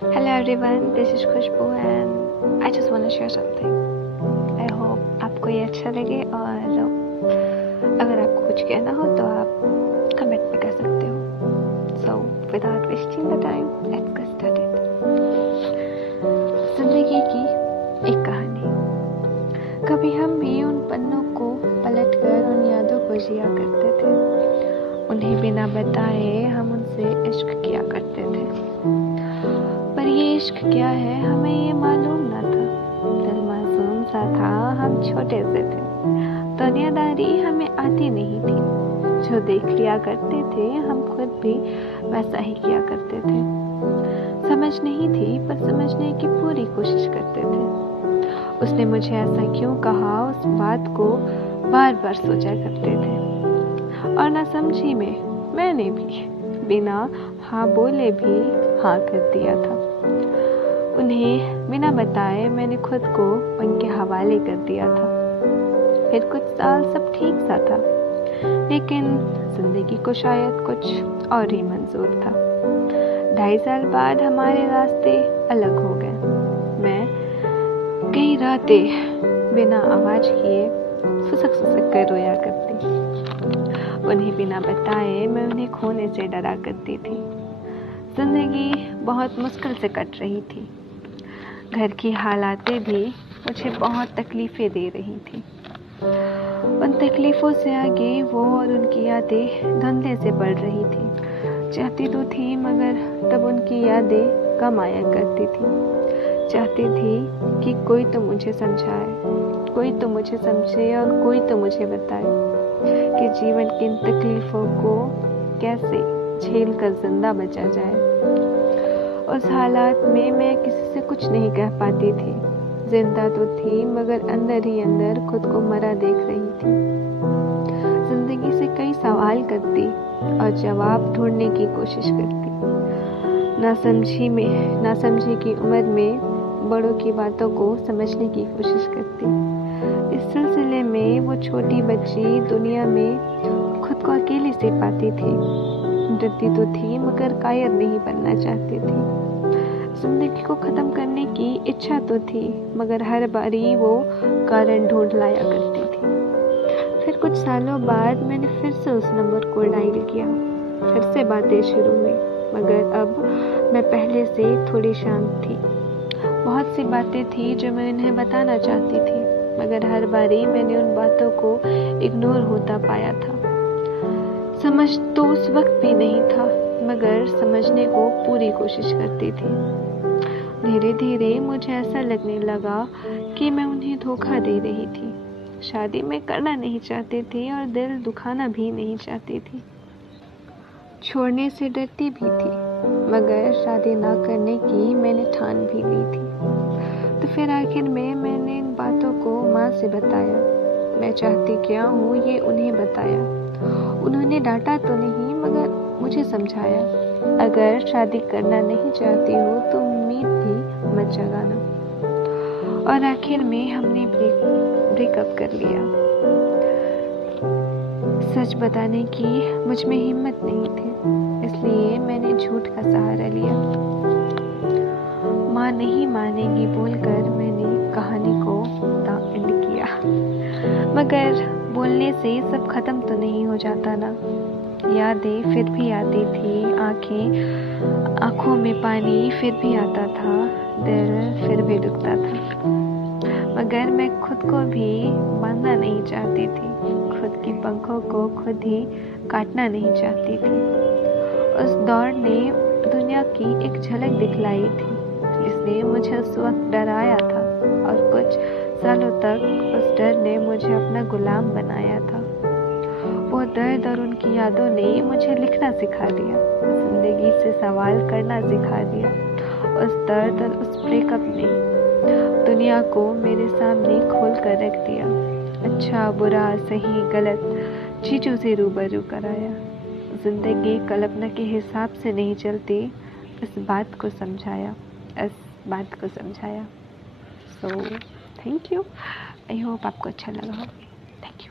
Hello everyone, this is Khushbu and I just want to share something. I hope आपको ये अच्छा लगे और अगर आपको कुछ कहना हो तो आप कमेंट में कर सकते हो. So without wasting the time, let's get started. जिंदगी की एक कहानी. कभी हम भी उन पन्नों को पलटकर उन यादों को जिया करते थे. उन्हें बिना बताए हम उनसे इश्क किया करते थे. पर ये इश्क क्या है हमें ये मालूम ना था. दिल मासूम सा था, हम छोटे से थे. दुनियादारी हमें आती नहीं थी. जो देख लिया करते थे हम खुद भी वैसा ही किया करते थे. समझ नहीं थी पर समझने की पूरी कोशिश करते थे. उसने मुझे ऐसा क्यों कहा, उस बात को बार बार सोचा करते थे. और ना समझी में मैंने भी बिना हाँ बोले भी हाँ कर दिया था. उन्हें बिना बताए मैंने खुद को उनके हवाले कर दिया था. फिर कुछ साल सब ठीक सा था, लेकिन जिंदगी को शायद कुछ और ही मंजूर था. 2.5 साल बाद हमारे रास्ते अलग हो गए. मैं कई रातें बिना आवाज किए सुसक सुसक कर रोया करती. उन्हें बिना बताए मैं उन्हें खोने से डरा करती थी. जिंदगी बहुत मुश्किल से कट रही थी. घर की हालातें भी मुझे बहुत तकलीफ़ें दे रही थी. उन तकलीफ़ों से आगे वो और उनकी यादें धुंधले से बढ़ रही थी. चाहती तो थी मगर तब उनकी यादें कम आया करती थी. चाहती थी कि कोई तो मुझे समझाए, कोई तो मुझे समझे और कोई तो मुझे बताए कि जीवन की इन तकलीफ़ों को कैसे झेल कर जिंदा बचा जाए. उस हालात में मैं किसी से कुछ नहीं कह पाती थी. जिंदा तो थी मगर अंदर ही अंदर खुद को मरा देख रही थी. जिंदगी से कई सवाल करती और जवाब ढूंढने की कोशिश करती. नासमझी की उम्र में बड़ों की बातों को समझने की कोशिश करती. इस सिलसिले में वो छोटी बच्ची दुनिया में खुद को अकेली से पाती थी. डरती तो थी मगर कायर नहीं बनना चाहती थी. जिंदगी को ख़त्म करने की इच्छा तो थी मगर हर बारी वो कारण ढूंढ लाया करती थी. फिर कुछ सालों बाद मैंने फिर से उस नंबर को डायल किया. फिर से बातें शुरू हुई मगर अब मैं पहले से थोड़ी शांत थी. बहुत सी बातें थी जो मैं उन्हें बताना चाहती थी मगर हर बारी मैंने उन बातों को इग्नोर होता पाया था. समझ तो उस वक्त भी नहीं था मगर समझने को पूरी कोशिश करती थी. धीरे धीरे मुझे ऐसा लगने लगा कि मैं उन्हें धोखा दे रही थी. शादी में करना नहीं चाहती थी और दिल दुखाना भी नहीं चाहती थी. छोड़ने से डरती भी थी मगर शादी ना करने की मैंने ठान भी ली थी. तो फिर आखिर में मैंने इन बातों को माँ से बताया. मैं चाहती क्या हूँ ये उन्हें बताया. उन्होंने डांटा तो नहीं मगर मुझे समझाया. अगर शादी करना नहीं चाहती हो तो उम्मीद भी मत जगाना. और आखिर में हमने ब्रेकअप कर लिया. सच बताने की मुझ में हिम्मत नहीं थी, इसलिए मैंने झूठ का सहारा लिया. माँ नहीं मानेगी बोलकर मैंने कहानी को एंड किया. मगर बोलने से सब खत्म तो नहीं हो जाता ना. यादें फिर भी आती थी. आंखों में पानी फिर भी आता था. दिल फिर भी दुखता था. मगर मैं खुद को भी बांधना नहीं चाहती थी. खुद की पंखों को खुद ही काटना नहीं चाहती थी. उस दौर ने दुनिया की एक झलक दिखलाई थी जिसने मुझे उस वक्त डराया था और कुछ सालों तक उस डर ने मुझे अपना गुलाम बनाया था. वो दर्द और उनकी यादों ने मुझे लिखना सिखा दिया. जिंदगी से सवाल करना सिखा दिया. उस दर्द और उस ब्रेकअप ने दुनिया को मेरे सामने खोल कर रख दिया. अच्छा बुरा सही गलत चीज़ों से रूबरू कराया. जिंदगी कल्पना के हिसाब से नहीं चलती, इस बात को समझाया. So thank you. I hope आपको अच्छा लगा हो. Thank you.